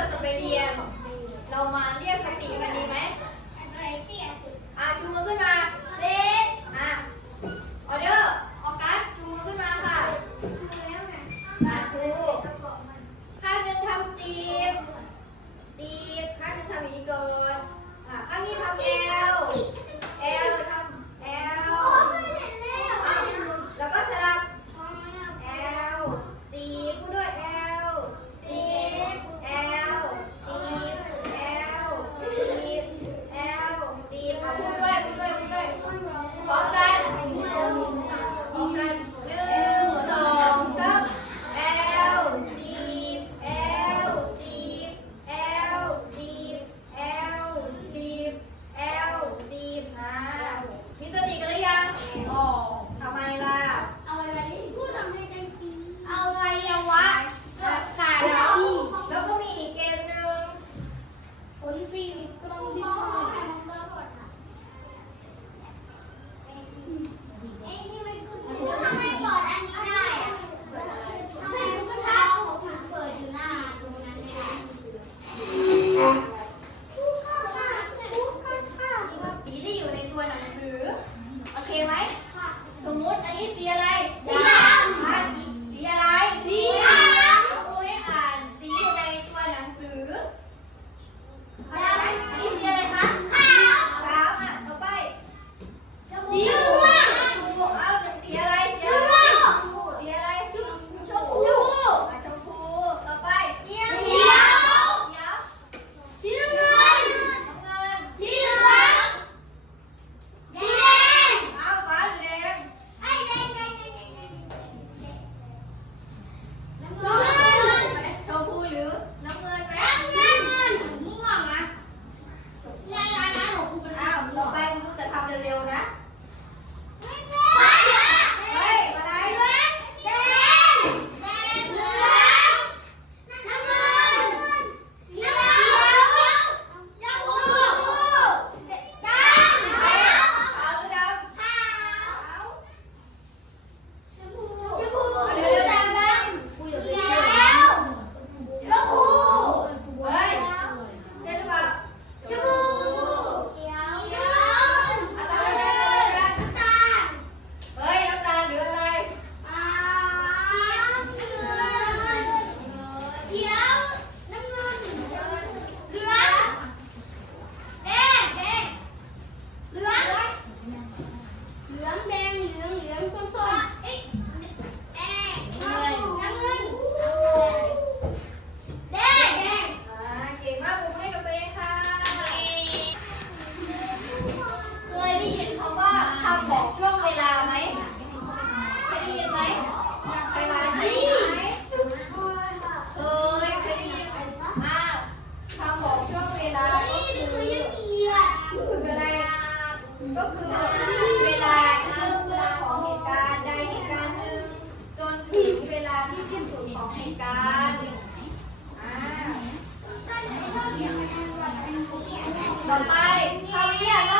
เราจะไปเรียน เรามาเรียกสติกันดีไหมอาชูมือขึ้นมา กันต่อไปเขาเรียกว่า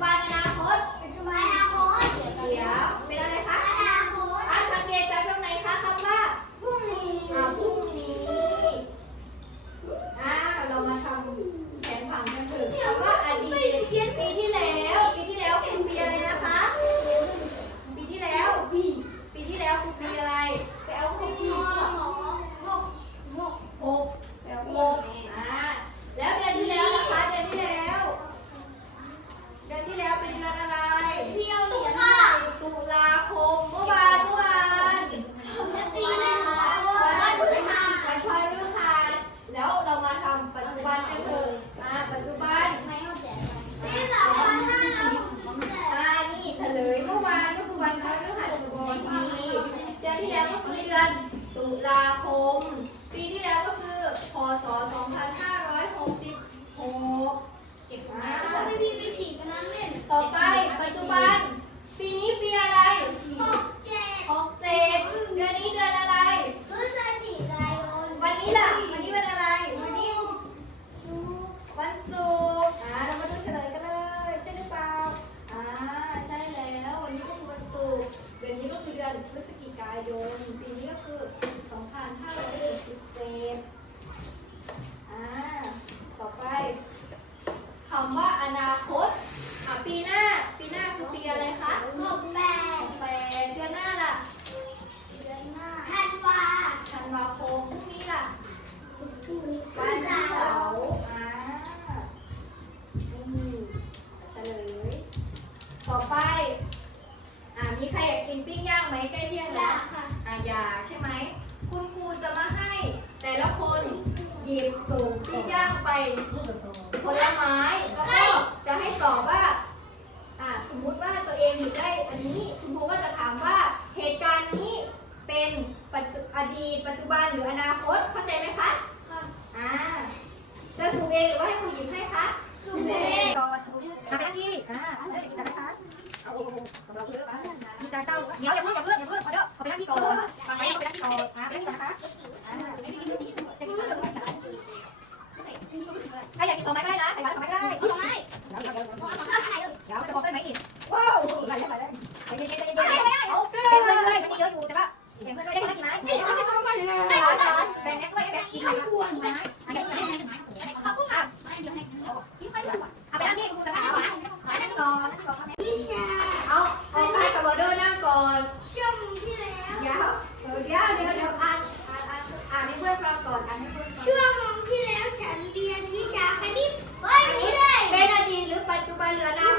padre tchau รือ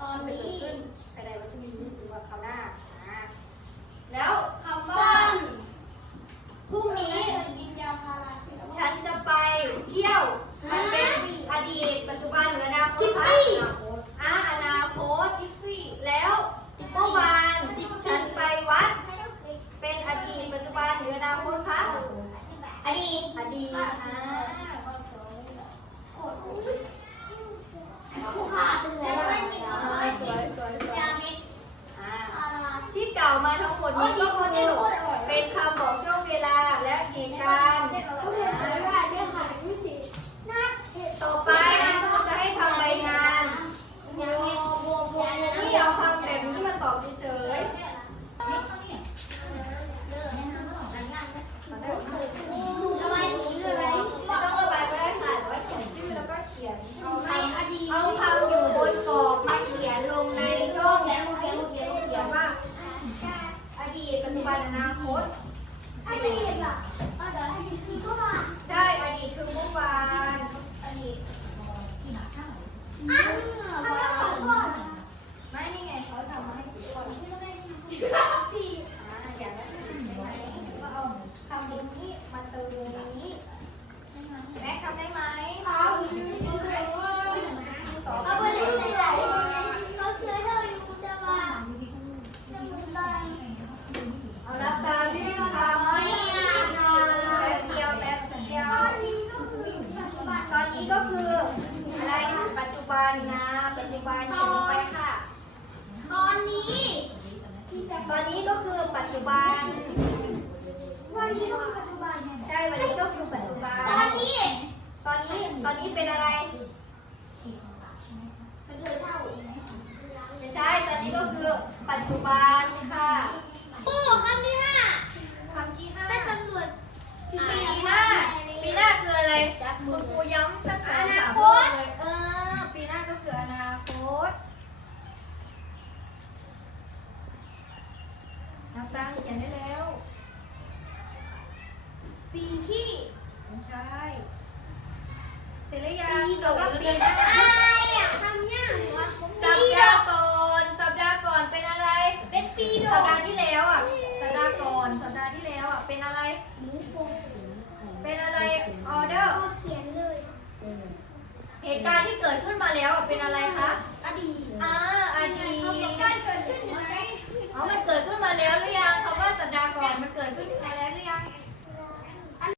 ตอนจะนี้เกิดขึ้นภายในวันที่นี้หรือว่าคราวหน้าอ่าแล้วคำว่าจันพรุ่งนี้กินยาพาราเสร็จแล้วฉันจะไปเที่ยวมันเป็นดีตปัจจุบันหรืออนาคตทิปคะปี้อะอนาคตแล้วเมื่อวานฉันไปวัด เป็นอดีตปัจจุบันหรืออนาคตคะอดีตอดีตอ่าผู้ขาด สวยสวยสวย จามิด อ่า อะไร ที่เก่า มาทั้งหมดนี้ก็คือเป็นคำบอกช่วงเวลาและเหตุการณ์ต่อไปครูจะให้ทำใบงานที่เอาคำแบบนี้มาตอบเฉยๆไม่ต้องระบายก็ได้ค่ะแต่ว่าเขียนชื่อแล้วก็เขียนเอาคำเอาคำอยู่บนกรอบมาเขียนลงในช่องแล้วเขียนเขียนเขียนว่า อดีตปัจจุบันอนาคต ใช่อดีตคือเมื่อวาน ไม่นี่ไงเขาทำมาให้ทุกคนอ่าอย่างนั้นใช่ไหมก็เอาคำนี้มาเติมในนี้แม็กทำได้ไหมสอง เอาไปเลยเขาซื้อเธออยู่จะมา เอารับตามที่ทำแป๊บเดียวแป๊บเดียว ตอนนี้ก็คืออะไรปัจจุบันนะ ปัจจุบันเขียนลงไปค่ะ ตอนนี้ ตอนนี้ก็คือปัจจุบัน วันนี้ก็คือปัจจุบัน ใช่ วันนี้ก็คือปัจจุบัน ตอนนี้ ตอนนี้ ตอนนี้เป็นอะไร เป็นเธอเท่า ไม่ใช่ ตอนนี้ก็คือปั จจุบันค่ะโอ้คำที่ห้าคำที่ห้าได้ตำรวจปีหน้าปีหน้าคืออะไรคุณครูย้ำสักสองสามรอบเลยเออ ปีหน้าก็คืออนาคตนับตามเขียนได้แล้ว ปีที่ไม่ใช่เสร็จหรือยังปีตกแล้วปีหน้าอะไรอะคำยากหัวสัปดาห์ก่ สัปดาห์ที่แล้วอะ สัปดาห์ก่อน สัปดาห์ที่แล้วอะ เป็นอะไร หมูโปเป็นอะไรออเดอร์ ก็เขียนเลย เหตุการณ์ที่เกิดขึ้นมาแล้วอะเป็นอะไรคะ อดีตอ่าอดีตการเกิดขึ้นไหมเอามันเกิดขึ้นมาแล้วหรือยังคำว่าสัปดาห์ก่อนมันเกิดขึ้นมาแล้วหรือ